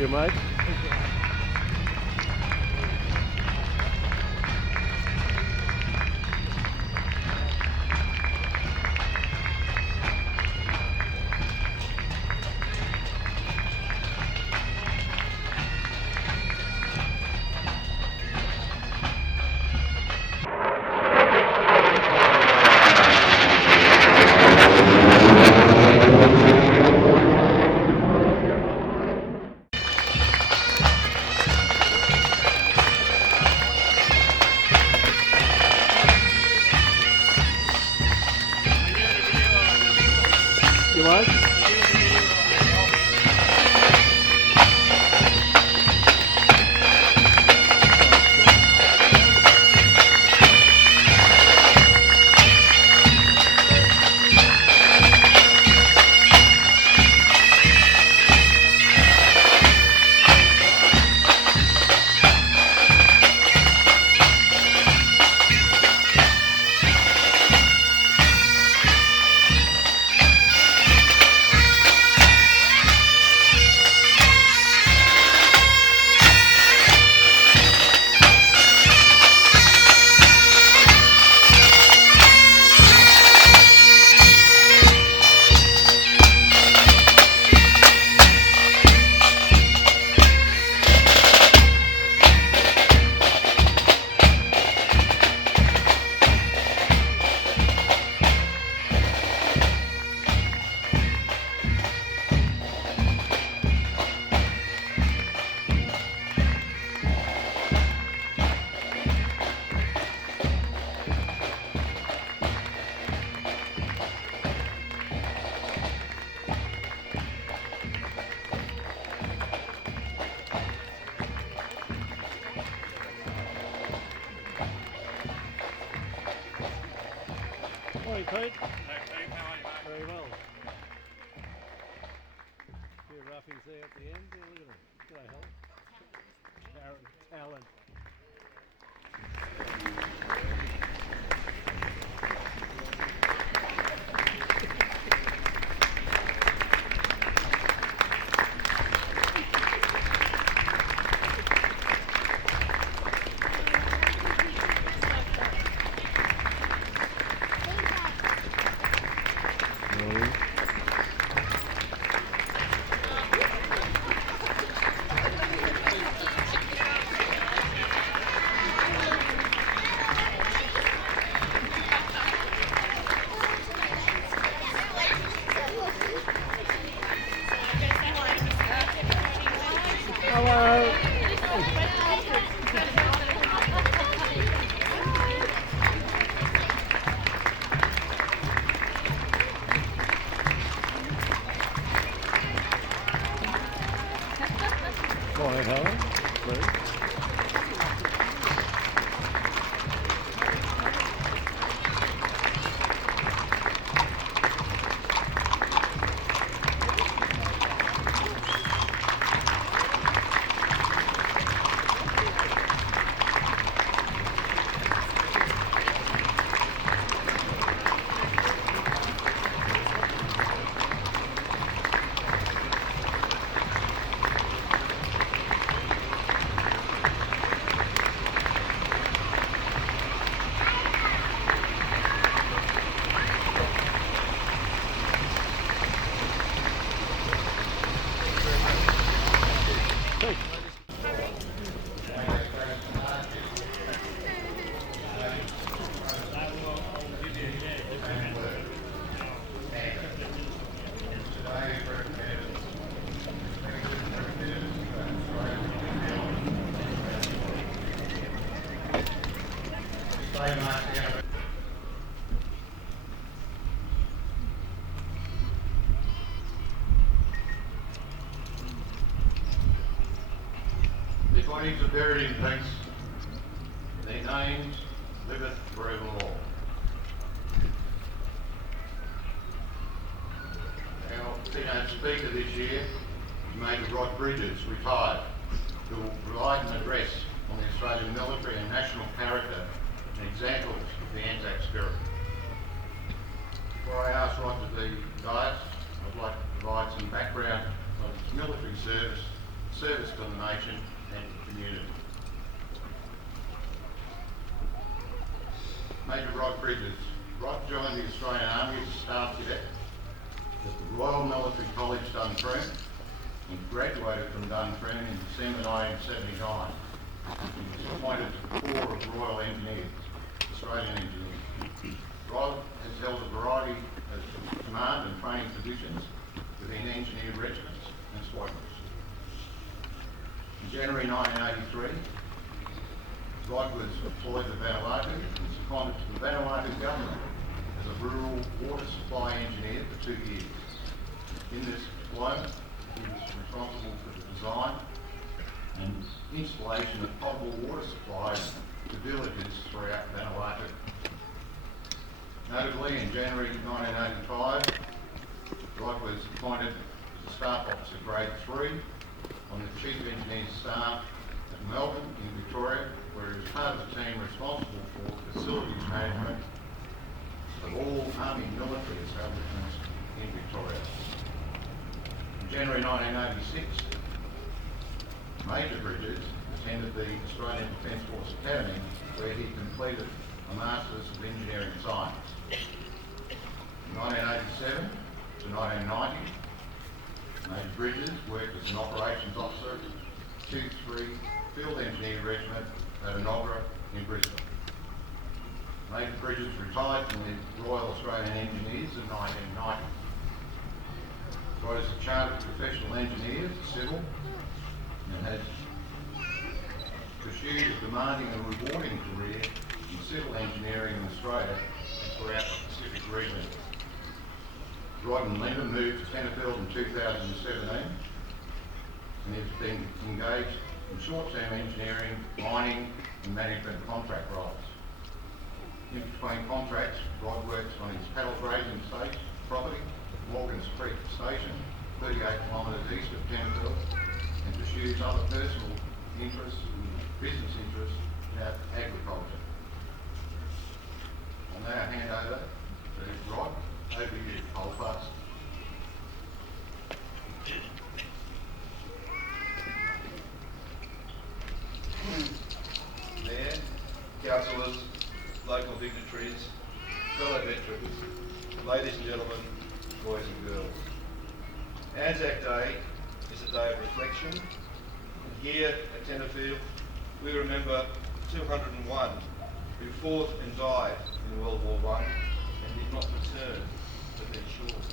you, mate. You what? Morning, Pete. Very well. A few roughings there at the end. Yeah, look at them. G'day, Helen. Talent. Morning. Hello. Morning, Helen. Please. Their bodies are buried in peace, their names liveth forevermore. Our keynote speaker this year is Major Rod Bridges, retired, who will provide an address on the Australian military and national character and examples of the Anzac spirit. Before I ask Rod to be dais, I'd like to provide some background on his military service, service to the nation and the community. Major Rod Bridges. Rod joined the Australian Army as a staff cadet at the Royal Military College Dunfermline and graduated from Dunfermline in December 1979. He was appointed to the Corps of Royal Engineers, Australian Engineers. Rod has held a variety of command and training positions within engineer regiments and squadrons. In January 1983, Rod was deployed to Vanuatu and seconded to the Vanuatu government as a rural water supply engineer for 2 years. In this deployment, he was responsible for the design and installation of potable water supplies to villages throughout Vanuatu. Notably, in January 1985, Rod was appointed as Staff Officer Grade 3 on the Chief Engineer's staff at Melbourne in Victoria, where he was part of the team responsible for facilities management of all Army military establishments in Victoria. In January 1986, Major Bridges attended the Australian Defence Force Academy, where he completed a Masters of Engineering Science. From 1987 to 1990, Major Bridges worked as an operations officer at 2-3 Field Engineer Regiment at Enoggera in Brisbane. Major Bridges retired from the Royal Australian Engineers in 1990. Rod is a chartered professional engineer, civil, and has pursued a demanding and rewarding career in civil engineering in Australia and throughout the Pacific region. Rod and Linda moved to Tenterfield in 2017 and has been engaged in short-term engineering, mining and management contract roles. In between contracts, Rod works on his cattle grazing station property, Morgan's Creek Station, 38 kilometres east of Tenterfield, and pursues other personal interests and business interests in agriculture. I'll now hand over to Rod. Over to you, hold fast. Mayor, councillors, local dignitaries, fellow veterans, ladies and gentlemen, boys and girls. Anzac Day is a day of reflection. And here at Tenterfield, we remember 201 who fought and died in World War I and did not return to their shores.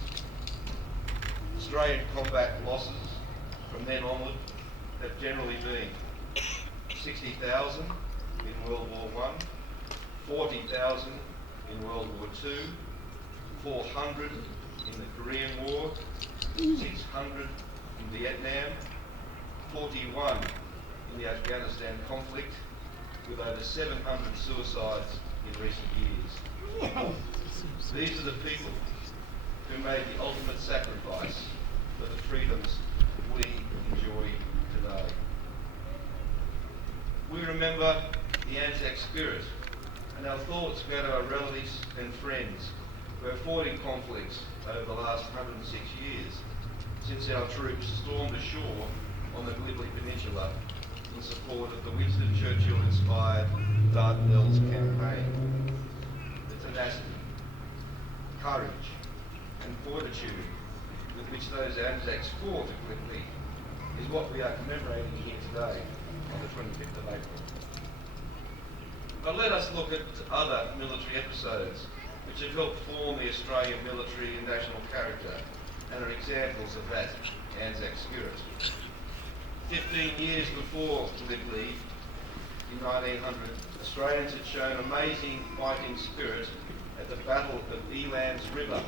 Australian combat losses from then onward have generally been 60,000 in World War I, 40,000 in World War II, 400 in the Korean War, 600 in Vietnam, 41 in the Afghanistan conflict, with over 700 suicides in recent years. These are the people who made the ultimate sacrifice for the freedoms we enjoy today. We remember the Anzac spirit, and our thoughts go to our relatives and friends who have fought in conflicts over the last 106 years since our troops stormed ashore on the Gallipoli Peninsula in support of the Winston Churchill-inspired Dardanelles campaign. The tenacity, courage and fortitude with which those Anzacs fought at Gallipoli is what we are commemorating here today on the 25th of April. But let us look at other military episodes which have helped form the Australian military and national character and are examples of that Anzac spirit. 15 years before Gallipoli, in 1900, Australians had shown amazing fighting spirit at the Battle of Eland's River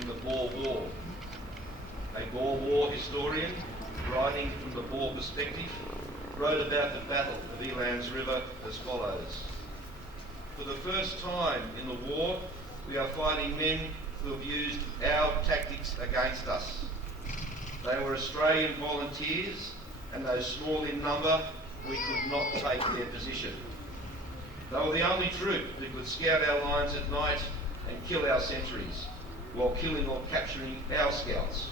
in the Boer War. A Boer War historian, writing from the Boer perspective, wrote about the Battle of Eland's River as follows. For the first time in the war, we are fighting men who have used our tactics against us. They were Australian volunteers, and though small in number, we could not take their position. They were the only troop that could scout our lines at night and kill our sentries, while killing or capturing our scouts.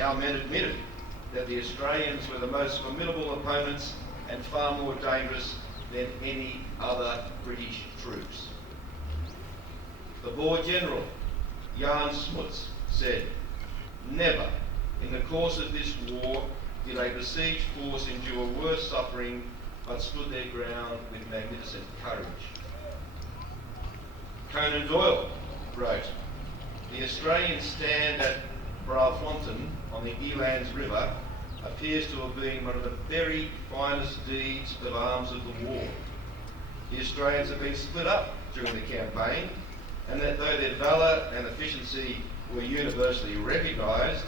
Our men admitted that the Australians were the most formidable opponents and far more dangerous than any other British troops. The Boer General, Jan Smuts, said, "Never in the course of this war did a besieged force endure worse suffering but stood their ground with magnificent courage." Conan Doyle wrote, "The Australian stand at Braamfontein on the Elands River appears to have been one of the very finest deeds of arms of the war. The Australians have been split up during the campaign, and that though their valour and efficiency were universally recognised,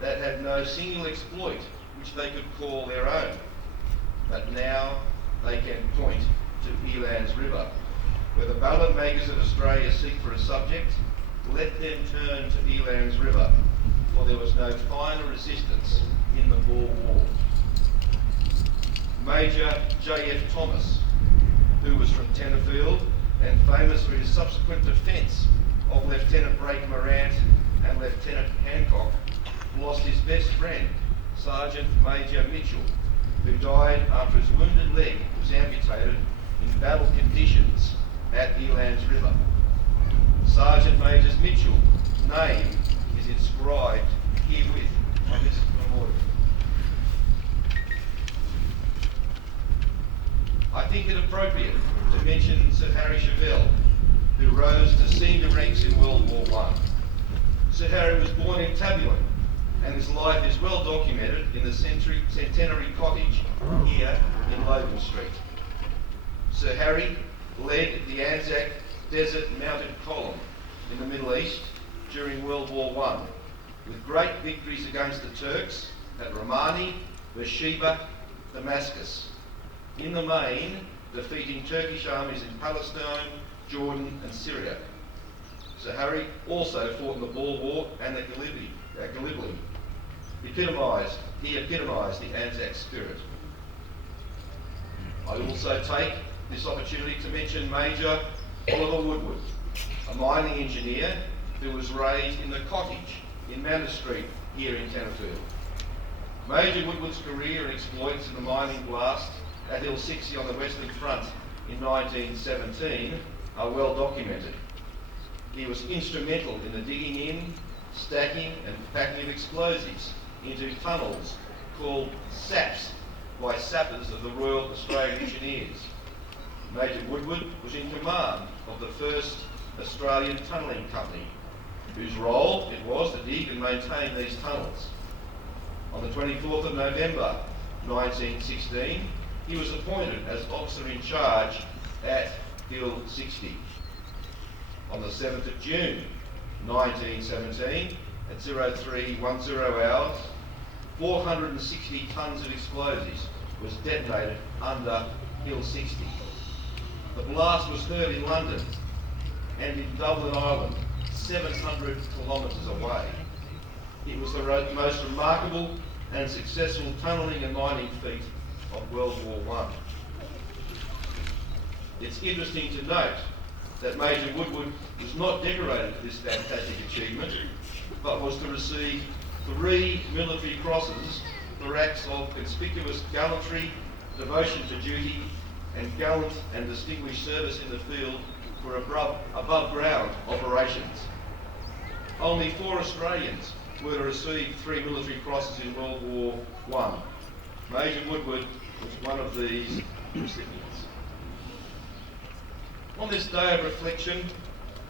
that had no single exploit which they could call their own. But now they can point to Elands River. Where the ballad makers of Australia seek for a subject, let them turn to Elands River, for there was no finer resistance in the Boer War." Major J.F. Thomas, who was from Tenterfield and famous for his subsequent defence of Lieutenant Brake Morant and Lieutenant Hancock, lost his best friend, Sergeant Major Mitchell, who died after his wounded leg was amputated in battle conditions at Elands River. Sergeant Major Mitchell's name is inscribed herewith on this memorial. I think it appropriate to mention Sir Harry Chevelle, who rose to senior ranks in World War I. Sir Harry was born in Tabulin, and his life is well documented in the Centenary Cottage here in Logan Street. Sir Harry led the Anzac Desert Mounted Column in the Middle East during World War I, with great victories against the Turks at Romani, Beersheba, Damascus. In the main, defeating Turkish armies in Palestine, Jordan and Syria. Sir Harry also fought in the Boer War and at Gallipoli. He epitomised the Anzac spirit. I also take this opportunity to mention Major Oliver Woodward, a mining engineer who was raised in the cottage in Manor Street here in Tenterfield. Major Woodward's career and exploits in the mining blast at Hill 60 on the Western Front in 1917 are well documented. He was instrumental in the digging in, stacking and packing of explosives into tunnels called SAPs by sappers of the Royal Australian Engineers. Major Woodward was in command of the first Australian tunnelling company, whose role it was to dig and maintain these tunnels. On the 24th of November 1916, he was appointed as officer in charge at Hill 60. On the 7th of June 1917, at 0310 hours, 460 tonnes of explosives was detonated under Hill 60. The blast was heard in London and in Dublin, Ireland, 700 kilometres away. It was the most remarkable and successful tunnelling and mining feat of World War I. It's interesting to note that Major Woodward was not decorated for this fantastic achievement, but was to receive 3 military crosses for acts of conspicuous gallantry, devotion to duty, and gallant and distinguished service in the field for above ground operations. Only 4 Australians were to receive 3 military crosses in World War I. Major Woodward was one of these recipients. On this day of reflection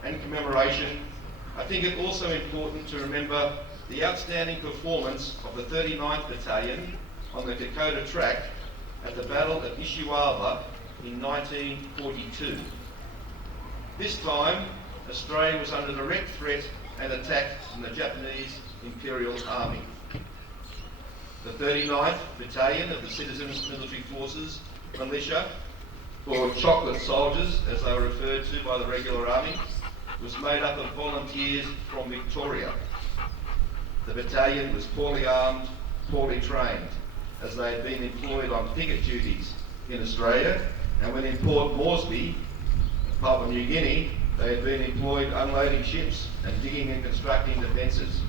and commemoration, I think it also important to remember the outstanding performance of the 39th Battalion on the Kokoda track at the Battle of Ishiwaba in 1942. This time, Australia was under direct threat and attack from the Japanese Imperial Army. The 39th Battalion of the Citizens Military Forces Militia, or Chocolate Soldiers as they were referred to by the regular army, was made up of volunteers from Victoria. The battalion was poorly armed, poorly trained, as they had been employed on picket duties in Australia, and when in Port Moresby, Papua New Guinea, they had been employed unloading ships and digging and constructing defences.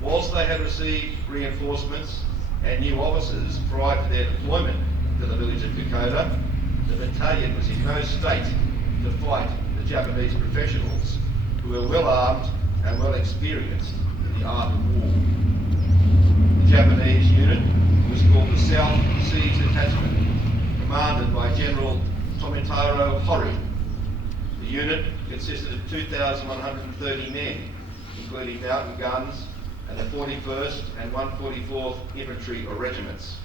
Whilst they had received reinforcements and new officers prior to their deployment to the village of Kokoda, the battalion was in no state to fight the Japanese professionals who were well armed and well experienced in the art of war. The Japanese unit was called the South Seas Detachment, commanded by General Tomitaro Hori. The unit consisted of 2,130 men, including mountain guns and the 41st and 144th Infantry Regiments.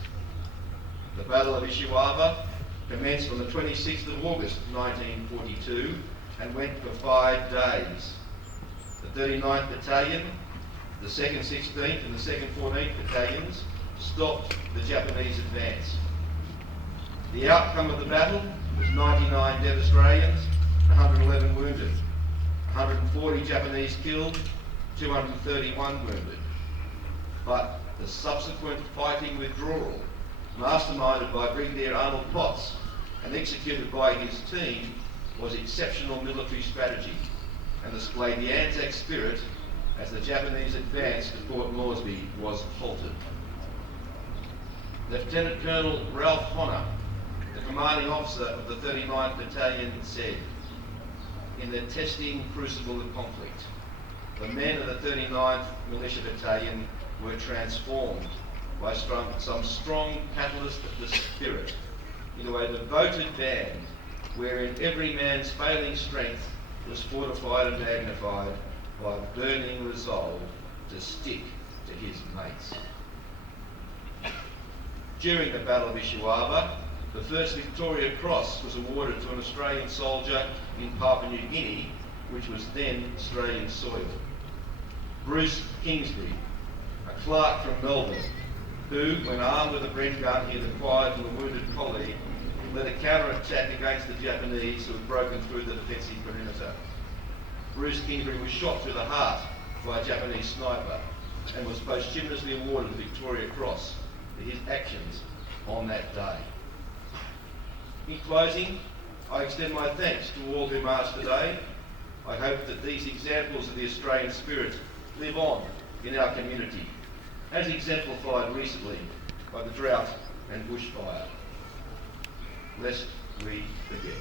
The Battle of Ishiwaba commenced on the 26th of August 1942 and went for 5 days. The 39th Battalion, the 2nd 16th and the 2nd 14th Battalions stopped the Japanese advance. The outcome of the battle was 99 dead Australians, 111 wounded, 140 Japanese killed, 231 wounded. But the subsequent fighting withdrawal, masterminded by Brigadier Arnold Potts and executed by his team, was exceptional military strategy and displayed the Anzac spirit as the Japanese advance to Port Moresby was halted. Lieutenant Colonel Ralph Honor, the commanding officer of the 39th Battalion, said, "In the testing crucible of conflict, the men of the 39th Militia Battalion were transformed by some strong catalyst of the spirit into a devoted band wherein every man's failing strength was fortified and magnified by burning resolve to stick to his mates." During the Battle of Ishiwaba, the first Victoria Cross was awarded to an Australian soldier in Papua New Guinea, which was then Australian soil. Bruce Kingsbury, a clerk from Melbourne, who, when armed with a Bren gun he had acquired from a wounded colleague, led a counter-attack against the Japanese who had broken through the defensive perimeter. Bruce Kingsbury was shot through the heart by a Japanese sniper and was posthumously awarded the Victoria Cross for his actions on that day. In closing, I extend my thanks to all who marched today. I hope that these examples of the Australian spirit live on in our community, as exemplified recently by the drought and bushfire. Lest we forget.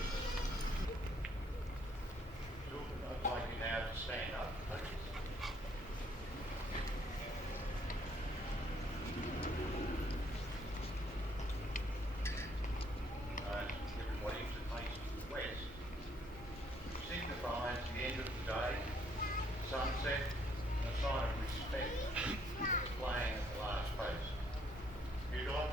I'd like you now to stand up, please. Everybody to face west signifies the end of the day, sunset, and a sign of respect displaying at the last post. Bugler.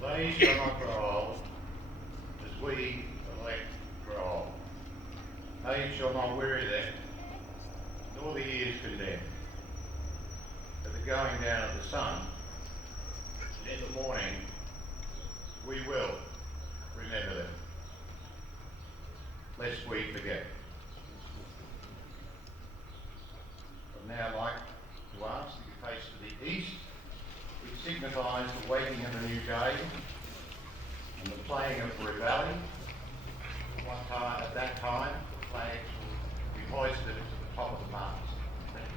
They shall not grow old, as we elect grow old. Age shall not weary them, nor the years condemn. At the going down of the sun, in the morning, we will remember them. lest we forget. I'd now like to ask that you face to the east, which signifies the waking of a new day and the playing of reveille. At that time, the flags will be hoisted to the top of the mast. Thank you.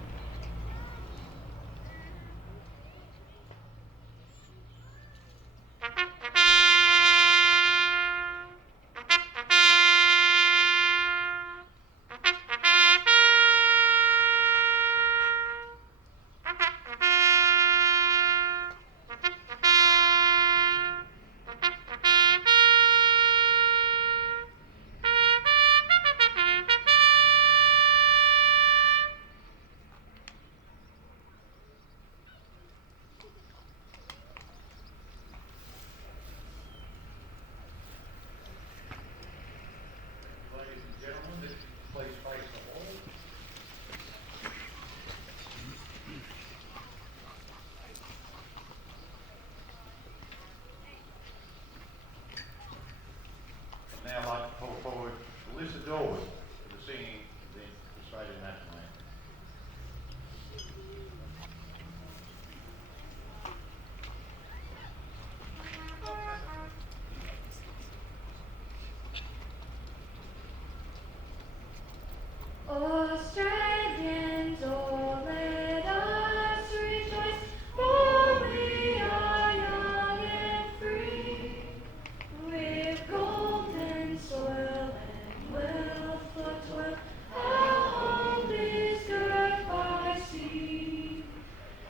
Ladies and gentlemen, if you please face the wall. I'd now like to call forward Melissa Dawes for the singing of the Australian National Anthem. Australians, oh, let us rejoice, for we are young and free, with golden soil and wealth for toil. Our home is girt by sea.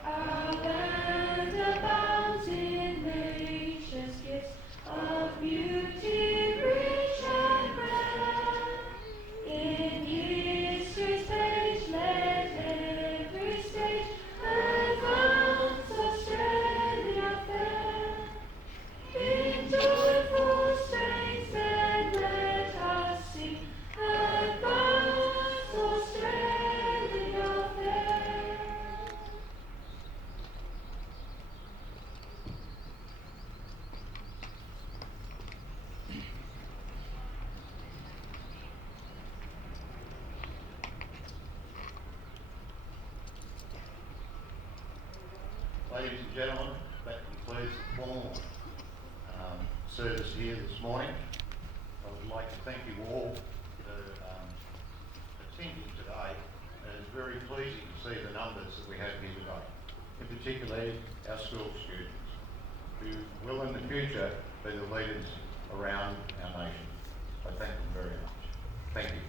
Our land abounds in nature's gifts of beauty, rich and rare. In history's page, let every stage advance Australia fair. In joyful strains, then let us sing, advance Australia fair. Ladies and gentlemen, that concludes the formal service here this morning. I would like to thank you all for attending today. It is very pleasing to see the numbers that we have here today, in particular our school students, who will in the future be the leaders around our nation. I thank them very much. Thank you.